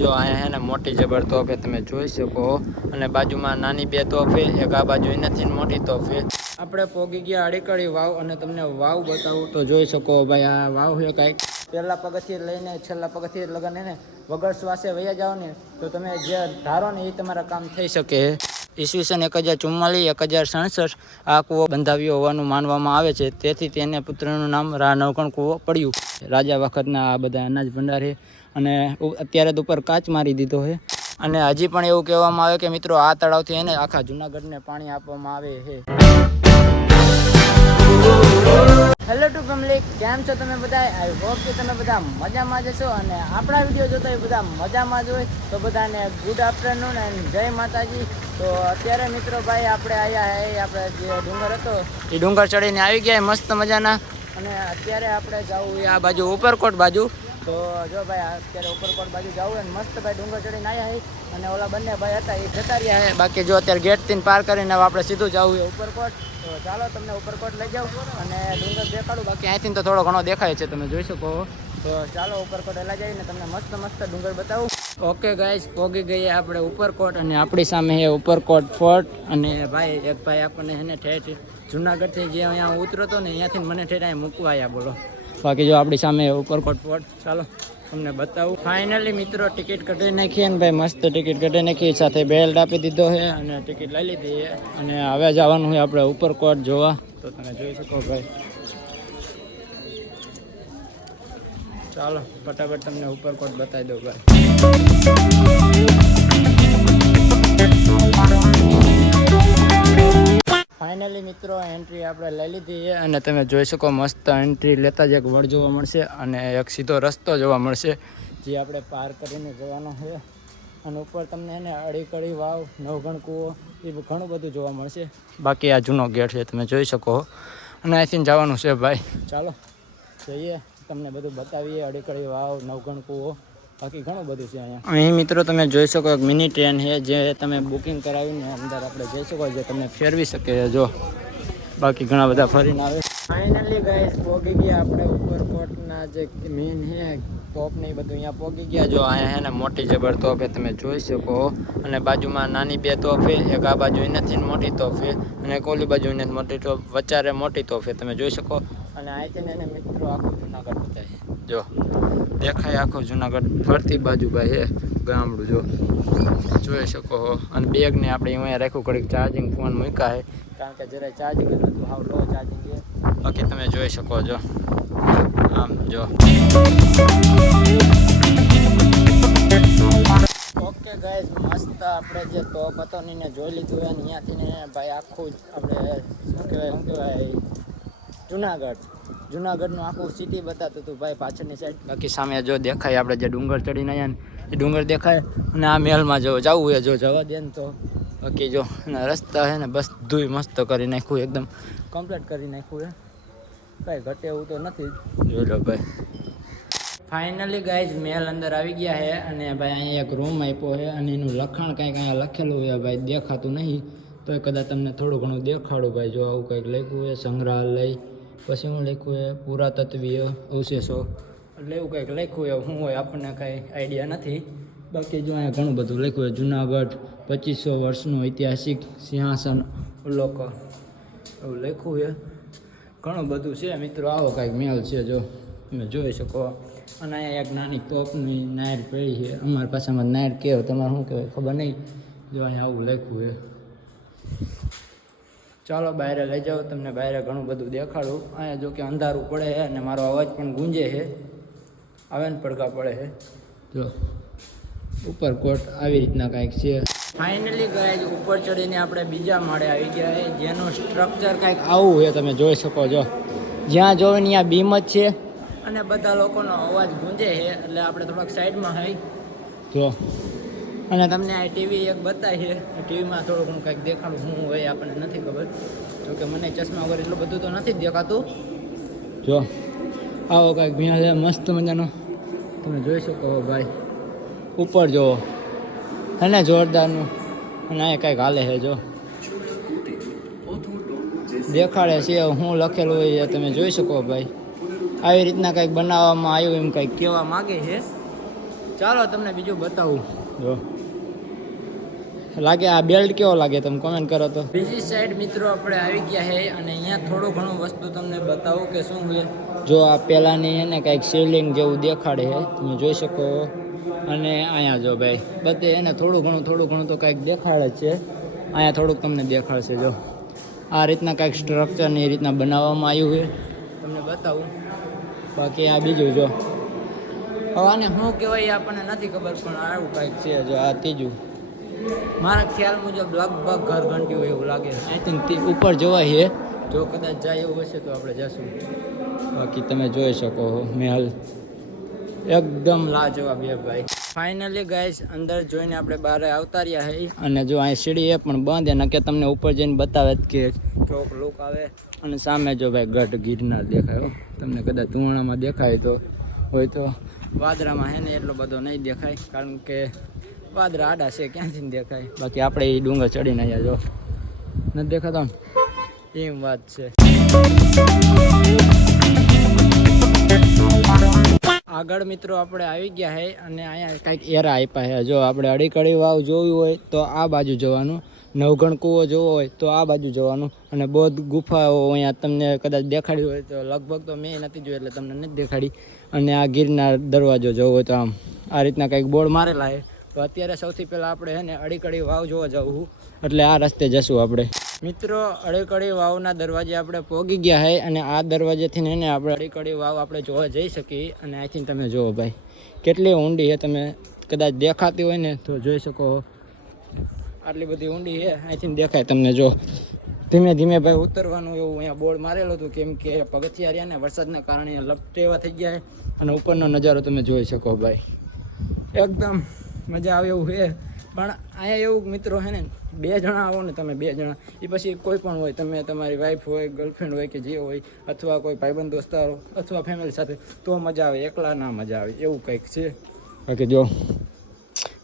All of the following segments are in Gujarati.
જો અહીંયા હે ને મોટી જબર તોફે તમે જોઈ શકો અને બાજુમાં નાની બે તોફે એક આ બાજુ નથી મોટી તોફે આપણે પોગી ગયા અડીકડી વાવ અને તમને વાવ બતાવું તો જોઈ શકો ભાઈ આ વાવ છે કાંઈક પહેલા પગથિયે લઈને છેલ્લા પગથિયે લગન ને વગર શ્વાસે વયા જાઓ ને તો તમે જે ધારો ને એ તમારા કામ થઈ શકે. ઈસવીસન 1044 1067 આ કૂવો બંધાવ્યો હોવાનું માનવામાં આવે છે. તેથી તેને પુત્રનું નામ રા નવઘણ કૂવો પડ્યું. રાજા વખતના આ બધા અનાજ ભંડાર છે અને અત્યારે તો ઉપર કાચ મારી દીધો છે અને હજી પણ એવું કહેવામાં આવે કે મિત્રો આ તળાવથી એને આખા જુનાગઢને પાણી આપવામાં આવે છે. હેલો ટુ ફેમિલી, કેમ છો તમે બધા? આઈ હોપ કે તમે બધા મજામાં જ છો અને આપણા વિડીયો જોતા હોય બધા મજામાં જ હોય તો બધાને ગુડ આફ્ટરનૂન એન્ડ જય માતાજી. તો અત્યારે મિત્રો ભાઈ આપણે આવ્યા આપણે જે ડુંગર હતો એ ડુંગર ચડીને આવી ગયા મસ્ત મજાના અને અત્યારે આપણે જવું આ બાજુ ઉપરકોટ બાજુ. તો જો ભાઈ અત્યારે ઉપરકોટ બાજુ જવું અને મસ્ત ભાઈ ડુંગર ચડીને આવ્યા અને ઓલા બંને ભાઈ હતા એ જતા રહ્યા છે. બાકી જો અત્યારે ગેટથી પાર કરીને આપણે સીધું જવું છે ઉપરકોટ. તો ચાલો તમને ઉપરકોટ લઈ જાઉં અને ડુંગર દેખાડું. બાકી અહીંથી તો થોડો ઘણો દેખાય છે તમે જોઈ શકો. તો ચાલો ઉપરકોટ એલા જઈને તમને મસ્ત મસ્ત ડુંગર બતાવું. ઓકે ગાઈઝ, પોગી ગઈએ આપણે ઉપરકોટ અને આપણી સામે છે ઉપરકોટ ફોર્ટ. અને ભાઈ એક ભાઈ આપણને એને ઠેઠ જુનાગઢથી જે અહીંયા ઉતરો હતો ને અહીંયાથી મને ઠેઠ અહીંયા મૂકવા આવ્યા બોલો. બાકી જો આપણી સામે ઉપરકોટ ફોર્ટ ચાલો તમને બતાવું. ફાઇનલી મિત્રો ટિકિટ કઢાવી નાખી અને ભાઈ મસ્ત ટિકિટ કઢાવી નાખી, સાથે બેલ્ટ આપી દીધો છે અને ટિકિટ લઈ લીધી છે અને હવે જવાનું છે આપણે ઉપરકોટ જોવા. તો તમે જોઈ શકો ભાઈ. ચાલો ફટાફટ તમને ઉપરકોટ બતાવી દઉં ભાઈ. ફાઇનલી મિત્રો એન્ટ્રી આપણે લઈ લીધી છે અને તમે જોઈ શકો મસ્ત એન્ટ્રી લેતા જ એક વડ જોવા મળશે અને એક સીધો રસ્તો જોવા મળશે જે આપણે પાર કરીને જવાનો છે. અને ઉપર તમને એને અડીકડી વાવ નવઘણ કૂવો એ ઘણું બધું જોવા મળશે. બાકી આ જૂનો ગેટ છે તમે જોઈ શકો અને અહીંથી જવાનું છે ભાઈ. ચાલો જઈએ તમને બધું બતાવીએ અડીકડી વાવ નવઘણ કૂવો બાકી ઘણું બધું છે અહીંયા. અહીં મિત્રો તમે જોઈ શકો એક મિની ટ્રેન છે જે તમે બુકિંગ કરાવીને અંદર આપણે જઈ શકો જે તમને ફેરવી શકે જો. બાકી ઘણા બધા ફરીને આવે. ફાઇનલી ગાઈસ પોગી ગયા આપણે ઉપરકોટના જે મેન છે તોપ ને એ બધું અહીંયા પોગી ગયા. જો અહીંયા છે ને મોટી જબર તોપ તમે જોઈ શકો અને બાજુમાં નાની બે તોફે એક આ બાજુ નથી મોટી તોફે અને કોલી બાજુ નથી મોટી તોપ વચારે મોટી તોફે તમે જોઈ શકો. અને અહીંથી એને મિત્રો આખું જુનાગઢ બતાવે જો દેખાય આખું જુનાગઢ ફરતી બાજુ ભાઈ હે ગામડું જો જોઈ શકો. અને બેગને આપણે અહીંયા રાખ્યું ઘડીક ચાર્જિંગ ફોન મૂક્યા છે કારણ કે જરાય ચાર્જિંગ નહોતું, હાવ લો ચાર્જિંગ છે. બાકી તમે જોઈ શકો છો આમ જો. ઓકે ગાઈઝ, મસ્ત આપણે જે ટોપ હતો ને એને જોઈ લીધું અને અહીંયાથી ને ભાઈ આખું આપણે શું કહેવાય જુનાગઢનું આખું સિટી બતાતું હતું ભાઈ પાછળની સાઈડ. બાકી સામે જો દેખાય આપણે જે ડુંગર ચડીને આવ્યા ને એ ડુંગર દેખાય અને આ મહેલમાં જો જવું હોય જો જવા દે ને તો. બાકી જો એના રસ્તા છે ને બસ બધું મસ્ત કરી નાખ્યું એકદમ કમ્પ્લીટ કરી નાખ્યું છે કાંઈ ઘટે એવું તો નથી. જોઈ લો ભાઈ. ફાઇનલી ગાઈઝ મહેલ અંદર આવી ગયા છે અને ભાઈ અહીંયા એક રૂમ આપ્યો છે અને એનું લખાણ કંઈક અહીંયા લખેલું છે ભાઈ દેખાતું નહીં તો એ કદાચ તમને થોડું ઘણું દેખાડું ભાઈ. જો આવું કંઈક લખ્યું છે સંગ્રહાલય, પછી હું લખ્યું છે પુરાતત્વીય અવશેષો એટલે એવું કંઈક લખ્યું છે. શું હોય આપણને કાંઈ આઈડિયા નથી. બાકી જો અહીંયા ઘણું બધું લખ્યું છે જુનાગઢ 2500 વર્ષનું ઐતિહાસિક સિંહાસન અવલોકન એવું લખ્યું છે. ઘણું બધું છે મિત્રો. આવો કાંઈક મહેલ છે જો તમે જોઈ શકો. અને અહીંયા એક નાની તોપની નાયર પડી છે. અમારી પાસેમાં નાયર કહેવાય, તમારે શું કહેવાય ખબર નહીં. જો અહીંયા આવું લખ્યું છે. ચાલો બહાર લઈ જાઓ તમને બહાર ઘણું બધું દેખાડું. અહીંયા જો કે અંધારું પડે છે અને મારો અવાજ પણ ગુંજે છે, આવે ને પડઘા પડે છે. જો ઉપરકોટ આવી રીતના કાંઈક છે. ફાઇનલી ગાઈઝ ઉપર ચડીને આપણે બીજા માળે આવી ગયા છે જેનું સ્ટ્રક્ચર કાંઈક આવું છે તમે જોઈ શકો છો. જ્યાં જોવે ને ત્યાં બીમ જ છે અને બધા લોકોનો અવાજ ગુંજે છે એટલે આપણે થોડાક સાઈડમાં આવી જો. અને તમને આ ટીવી એક બતાવી છે ટીવીમાં થોડું ઘણું કંઈક દેખાડું શું હોય આપણને નથી ખબર. જોકે મને ચશ્મા વગર એટલું બધું તો નથી જ દેખાતું. જો આવો કાંઈક ભીણ છે મસ્ત મજાનો તમે જોઈ શકો ભાઈ. ઉપર જુઓ હે ને જોરદારનું અને અહીંયા કાંઈક હાલે છે જો દેખાડે છે શું લખેલું હોય તમે જોઈ શકો ભાઈ. આવી રીતના કંઈક બનાવવામાં આવ્યું એમ કંઈક કહેવા માગે છે. ચાલો તમને બીજું બતાવું. જો લાગે આ બેલ્ટ કેવો લાગે તમે કોમેન્ટ કરો તો. બીજી સાઈડ મિત્રો આપણે આવી ગયા છે અને અહીંયા થોડું ઘણું વસ્તુ તમને બતાવું કે શું છે. જો આ પેલાની એને કંઈક શિવલિંગ જેવું દેખાડે છે તમે જોઈ શકો. અને અહીંયા જો ભાઈ બધે એને થોડું ઘણું તો કંઈક દેખાડે છે. અહીંયા થોડુંક તમને દેખાડશે. જો આ રીતના કંઈક સ્ટ્રક્ચરની રીતના બનાવવામાં આવ્યું છે તમને બતાવું. બાકી આ બીજું જો હવે આને શું કહેવાય આપણને નથી ખબર પણ આવું કંઈક છે. જો આ ત્રીજું મારા ખ્યાલ મુજબ લગભગ ઘર ઘંટ્યું એવું લાગે. આઈ થિંક ઉપર જોવાય છે. જો કદાચ જાય એવું હશે તો આપણે જશું. બાકી તમે જોઈ શકો મહેલ એકદમ લાજવાબ છે ભાઈ. ફાઇનલી ગાઈસ અંદર જોઈને આપણે બહાર આવતા રહ્યા છે અને જો અહીં સીડી એ પણ બંધ એના કે તમને ઉપર જઈને બતાવે કે કેવોક લુક આવે. અને સામે જો ભાઈ ગઢ ગિરનાર દેખાય. તમને કદાચ ધુવાણામાં દેખાય તો હોય તો વાદરામાં હે ને એટલો બધો નહીં દેખાય કારણ કે વાદરા આડા છે ક્યાંથી દેખાય. બાકી આપણે એ ડુંગર ચડીને અહીંયા જો નથી દેખાતો એમ વાત છે. આગળ મિત્રો આપણે આવી ગયા છે અને અહીંયા કંઈક એરા આપ્યા છે. જો આપણે અડીકડી વાવ જોવી હોય તો આ બાજુ જવાનું, નવગણ કૂવો જોવો હોય તો આ બાજુ જવાનું અને બૌદ્ધ ગુફાઓ અહીંયા તમને કદાચ દેખાડી હોય તો લગભગ તો મેં નથી જોઈ એટલે તમને નથી દેખાડી. અને આ ગિરનાર દરવાજો જોવો હોય તો આમ આ રીતના કંઈક બોર્ડ મારેલા છે. તો અત્યારે સૌથી પહેલાં આપણે છે ને અડીકડી વાવ જોવા જવું એટલે આ રસ્તે જશું આપણે. મિત્રો અડીકડી વાવના દરવાજે આપણે પહોંચી ગયા છે અને આ દરવાજેથી ને આપણે અડીકડી વાવ આપણે જોવા જઈ શકીએ. અને અહીંથી તમે જુઓ ભાઈ કેટલી ઊંડી છે. તમે કદાચ દેખાતી હોય ને તો જોઈ શકો આટલી બધી ઊંડી છે. અહીંથી દેખાય તમને. જો ધીમે ધીમે ભાઈ ઉતરવાનું એવું અહીંયા બોર્ડ મારેલું હતું કેમ કે પગથિયા રહ્યા ને વરસાદના કારણે લપટેવા થઈ ગયા છે. અને ઉપરનો નજારો તમે જોઈ શકો ભાઈ એકદમ મજા આવે એવું છે. પણ અહીંયા એવું મિત્રો છે ને 2 જણા આવો ને તમે 2 જણા એ પછી કોઈ પણ હોય તમે તમારી વાઈફ હોય ગર્લફ્રેન્ડ હોય કે જે હોય અથવા કોઈ ભાઈબંધ દોસ્તારો અથવા ફેમિલી સાથે તો મજા આવે. એકલા ના મજા આવે એવું કંઈક છે. બાકી જો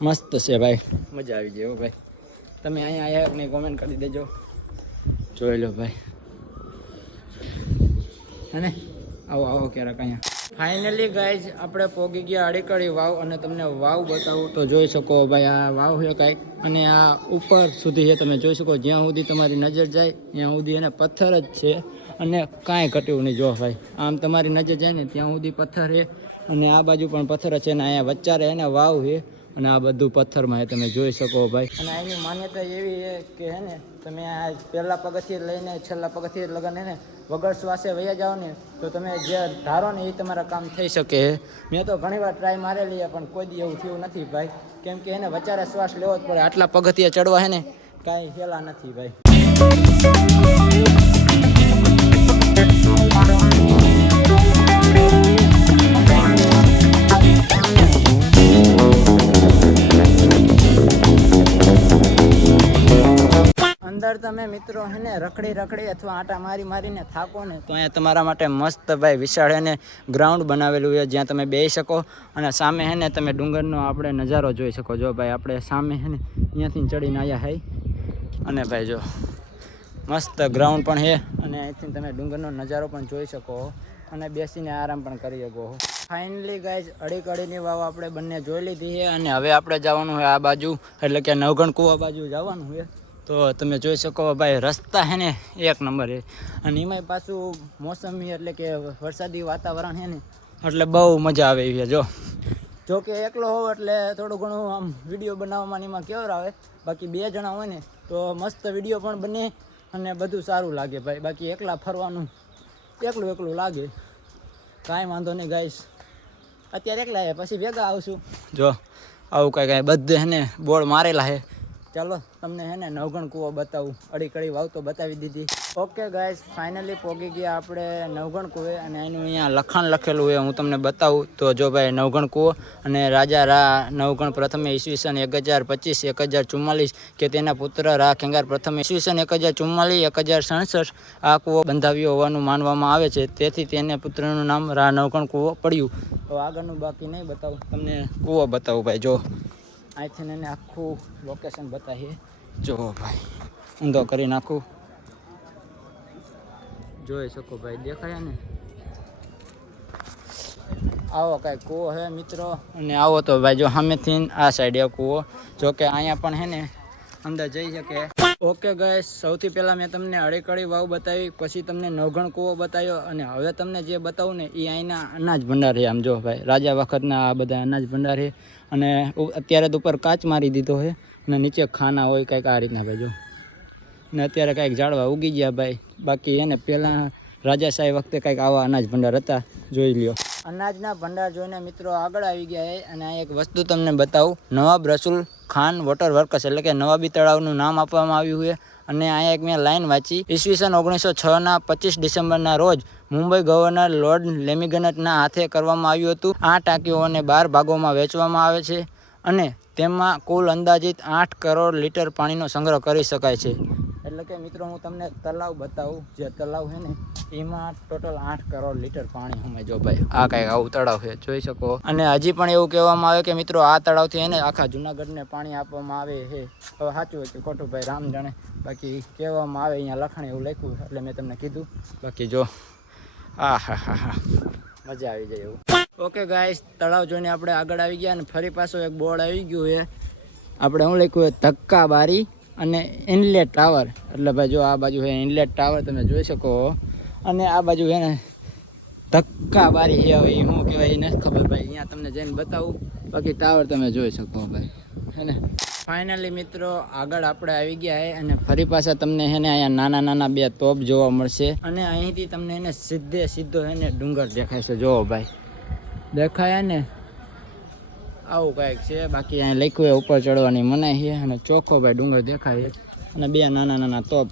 મસ્ત છે ભાઈ મજા આવી જાય ભાઈ. તમે અહીંયા આવ્યા કે નહીં કોમેન્ટ કરી દેજો. જોઈ લો ભાઈ અને આવો ક્યારેક અહીંયા. ફાઇનલી ગાઈઝ આપણે પહોંચી ગયા અડીકડી વાવ અને તમને વાવ બતાવું તો જોઈ શકો ભાઈ આ વાવ છે કાંઈક. અને આ ઉપર સુધી છે તમે જોઈ શકો જ્યાં સુધી તમારી નજર જાય ત્યાં સુધી એને પથ્થર જ છે અને કાંઈ ઘટ્યું નહીં. જો ભાઈ આમ તમારી નજર જાય ને ત્યાં સુધી પથ્થર છે અને આ બાજુ પણ પથ્થર છે અને અહીંયા વચ્ચારે એને વાવ છે અને આ બધું પથ્થરમાં છે તમે જોઈ શકો ભાઈ. અને આની માન્યતા એવી છે કે હે ને તમે આ પહેલા પગથિયે લઈને છેલ્લા પગથિયે લગન હે ને વગર શ્વાસે વયા જાઓ ને તો તમે જે ધારો ને એ તમારા કામ થઈ શકે. મેં તો ઘણીવાર ટ્રાય મારેલી પણ કોઈ દી એવું થયું નથી ભાઈ કેમ કે એને વચારે શ્વાસ લેવો જ પડે. આટલા પગથિયે ચડવા હે ને કાંઈ હેલા નથી ભાઈ. અંદર તમે મિત્રો હે ને રખડી અથવા આટા મારીને થાકો ને તો અહીંયા તમારા માટે મસ્ત ભાઈ વિશાળ એને ગ્રાઉન્ડ બનાવેલું છે જ્યાં તમે બેસી શકો. અને સામે હે ને તમે ડુંગરનો આપણે નજારો જોઈ શકો. જો ભાઈ આપણે સામે હે ને અહીંયાથી ચડીને આવ્યા હઈ અને ભાઈ જો મસ્ત ગ્રાઉન્ડ પણ છે અને અહીંથી તમે ડુંગરનો નજારો પણ જોઈ શકો અને બેસીને આરામ પણ કરી શકો. ફાઇનલી ગાઈઝ અડીકડીની વાવ આપણે બંને જોઈ લીધી છે અને હવે આપણે જવાનું છે આ બાજુ એટલે કે નવગણ કૂવા બાજુ જવાનું છે. તો તમે જોઈ શકો ભાઈ રસ્તા છે ને એક નંબર છે અને એમાંય પાછું મોસમી એટલે કે વરસાદી વાતાવરણ છે ને એટલે બહુ મજા આવે એવી છે. જો કે એકલો હોવ એટલે થોડું ઘણું આમ વિડીયો બનાવવામાં એમાં કેવર આવે. બાકી 2 જણા હોય ને તો મસ્ત વિડીયો પણ બને અને બધું સારું લાગે ભાઈ. બાકી એકલા ફરવાનું એકલું લાગે. કાંઈ વાંધો નહીં ગાઈસ અત્યારે એકલા છે પછી ભેગા આવશું. જો આવું કાંઈ બધે હે ને બોર્ડ મારેલા છે. ચાલો તમને હે ને નવગણ કૂવો બતાવું. અડીકડી વાવ તો બતાવી દીધી. ઓકે ગાઈઝ ફાઇનલી પહોંચી ગયા આપણે નવગણ કૂવે અને એનું અહીંયા લખાણ લખેલું હોય હું તમને બતાવું. તો જો ભાઈ નવગણ કૂવો અને રાજા નવગણ પ્રથમે ઈસવીસન 1025-1044 કે તેના પુત્ર રા ખેંગાર પ્રથમે ઈસવીસન 1044-1067 આ કૂવો બંધાવ્યો હોવાનું માનવામાં આવે છે. તેથી તેને પુત્રનું નામ રા નવગણ કૂવો પડ્યું. તો આગળનું બાકી નહીં બતાવું તમને કૂવો બતાવું ભાઈ. જો અહીંથી એને આખું લોકેશન બતાવીએ. જો ભાઈ ઊંધો કરી નાખું જોઈ શકો ભાઈ દેખાય ને આવો કાંઈ કૂવો છે મિત્રો. અને આવો તો ભાઈ જો સામેથી આ સાઈડ એ કૂવો, જો કે અહીંયા પણ છે ને અંદર જઈ શકે. ઓકે ગાઈસ, સૌથી પહેલાં મેં તમને અડીકડી વાવ બતાવી, પછી તમને નવઘણ કૂવો બતાવ્યો, અને હવે તમને જે બતાવું ને એ અહીંના અનાજ ભંડાર છે. આમ જો ભાઈ રાજા વખતના આ બધા અનાજ ભંડાર છે. અને અત્યારે તો ઉપર કાચ મારી દીધો છે અને નીચે ખાના હોય કંઈક આ રીતના ભાઈ જો. ને અત્યારે કાંઈક ઝાડવા ઉગી ગયા ભાઈ. બાકી એને પહેલાં રાજાશાહી વખતે કંઈક આવા અનાજ ભંડાર હતા, જોઈ લ્યો. અનાજના ભંડાર જોઈને મિત્રો આગળ આવી ગયા છે. અને આ એક વસ્તુ તમને બતાવું, નવાબ રસુલ ખાન વોટર વર્કસ એટલે કે નવાબી તળાવનું નામ આપવામાં આવ્યું છે. અને અહીંયા એક મેં લાઈન વાંચી, ઈસવીસન 1906ના 25 ડિસેમ્બરના રોજ મુંબઈ ગવર્નર લોર્ડ લેમિગનટના હાથે કરવામાં આવ્યું હતું. આ ટાંકીઓને 12 ભાગોમાં વહેંચવામાં આવે છે અને તેમાં કુલ અંદાજિત 8 કરોડ લીટર પાણીનો સંગ્રહ કરી શકાય છે. એટલે કે મિત્રો હું તમને તલાવ બતાવું, જે તલાવ છે ને એમાં ટોટલ 8 કરોડ લીટર પાણી સમજો ભાઈ. આ કાંઈક આવું તળાવ છે, જોઈ શકો. અને હજી પણ એવું કહેવામાં આવે કે મિત્રો આ તળાવથી એને આખા જુનાગઢને પાણી આપવામાં આવે છે. હવે સાચું હોય કે ખોટું ભાઈ રામ જાણે, બાકી કહેવામાં આવે, અહીંયા લખાણ એવું લખ્યું એટલે મેં તમને કીધું. બાકી જો આ હા મજા આવી જાય એવું. ઓકે ગાઈસ, તળાવ જોઈને આપણે આગળ આવી ગયા અને ફરી પાછો એક બોર્ડ આવી ગયું છે. આપણે શું લખ્યું છે, ધક્કા બારી અને ઇનલેટ ટાવર. એટલે ભાઈ જો આ બાજુ છે ઇનલેટ ટાવર, તમે જોઈ શકો. અને આ બાજુ છે ને ધક્કા બારી છે. હવે એ શું કહેવાય એ નથી ખબર ભાઈ, અહીંયા તમને જઈને બતાવું. બાકી ટાવર તમે જોઈ શકો ભાઈ, હે ને. ફાઇનલી મિત્રો આગળ આપણે આવી ગયા છે અને ફરી પાછા તમને છે ને અહીંયા નાના નાના 2 તોપ જોવા મળશે. અને અહીંથી તમને એને સીધો છે ને ડુંગર દેખાય છે, જોવો ભાઈ, દેખાય ને આવું કાંઈક છે. બાકી અહીંયા લખ્યું હોય ઉપર ચડવાની મનાઈ છે અને ચોખ્ખો ભાઈ ડુંગર દેખાય છે અને 2 નાના નાના તોપ.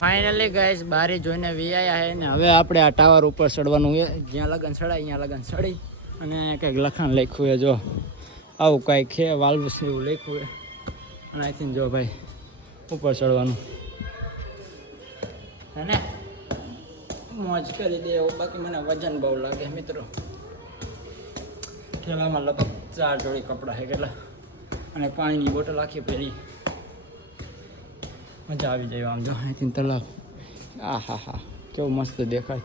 ફાઇનલી ગાઈસ બારી જોઈને વિયાયા છે ને હવે આપણે આ ટાવર ઉપર ચડવાનું છે. જ્યાં લગન ચડાય અહીંયા લગન ચડી અને કંઈક લખાણ લખ્યું છે, જો આવું કાંઈક છે, વાલ્વસ એવું લખ્યું છે. અને અહીંથી જો ભાઈ ઉપર ચડવાનું હે ને, મોજ કરી દે એવું. બાકી મને વજન બહુ લાગે મિત્રો. થેલામાં લગભગ 4 જોડી કપડાં છે કેટલા, અને પાણીની બોટલ આખી પહેરી. મજા આવી જાય આમ જો અહીંથી તલાવ. હા કેવું મસ્ત દેખાય.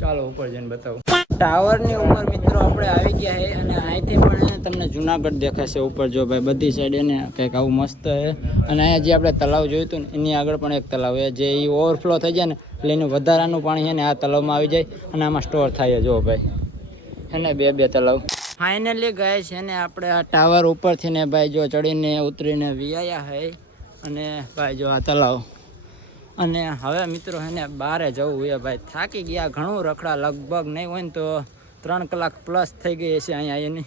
ચાલો ઉપર જઈને બતાવું. ટાવરની ઉપર મિત્રો આપણે આવી ગયા છે અને અહીંથી પણ તમને જુનાગઢ દેખાશે ઉપર, જો ભાઈ બધી સાઈડ એને કંઈક આવું મસ્ત છે. અને અહીંયા જે આપણે તલાવ જોયું હતું ને એની આગળ પણ એક તલાવ છે, જે એ ઓવરફ્લો થઈ જાય ને એટલે એનું વધારાનું પાણી છે ને આ તલાવમાં આવી જાય અને આમાં સ્ટોર થાય, જો ભાઈ હે ને 2 તલાવ. ફાઇનલી ગયે છે ને આપણે આ ટાવર ઉપરથી ને ભાઈ જો ચડીને ઉતરીને વિયાયા છે. અને ભાઈ જો આ તલાવ. અને હવે મિત્રો હે ને બહારે જવું હોય ભાઈ, થાકી ગયા ઘણું રખડા, લગભગ નહીં હોય ને તો 3 કલાક પ્લસ થઈ ગઈ છે અહીંયા એની.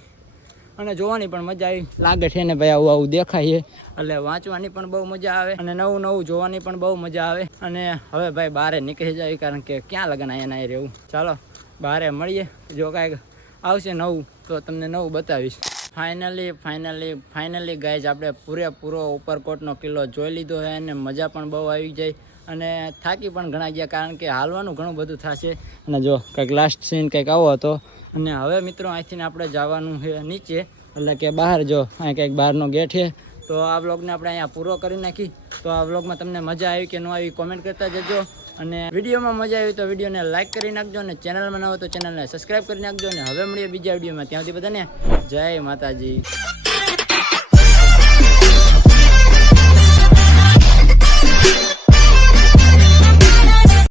અને જોવાની પણ મજા આવી લાગે છે ને ભાઈ, આવું દેખાય છે એટલે વાંચવાની પણ બહુ મજા આવે અને નવું જોવાની પણ બહુ મજા આવે. અને હવે ભાઈ બહારે નીકળી જાય, કારણ કે ક્યાં લગન અહીંયા રહેવું. ચાલો બહારે મળીએ, જો કાંઈક આવશે નવું તો તમને નવું બતાવીશ. ફાઇનલી ગાઈઝ આપણે પૂરેપૂરો ઉપરકોટનો કિલ્લો જોઈ લીધો છે અને મજા પણ બહુ આવી જાય અને થાકી પણ ઘણા ગયા, કારણ કે હાલવાનું ઘણું બધું થશે. અને જો કંઈક લાસ્ટ સીન કંઈક આવો હતો. અને હવે મિત્રો અહીંથી આપણે જવાનું છે નીચે, એટલે કે બહાર. જો અહીં કંઈક બહારનો ગેટ છે. તો આ વ્લોગને આપણે અહીંયા પૂરો કરી નાખી. તો આ વ્લોગમાં તમને મજા આવી કે ન આવી કોમેન્ટ કરતા જજો. અને વિડીયોમાં મજા આવી તો વિડીયોને લાઇક કરી નાખજો, અને ચેનલમાં ન હોય તો ચેનલને સબસ્ક્રાઈબ કરી નાખજો. અને હવે મળીએ બીજા વિડીયોમાં, ત્યાં સુધી બધાને જય માતાજી.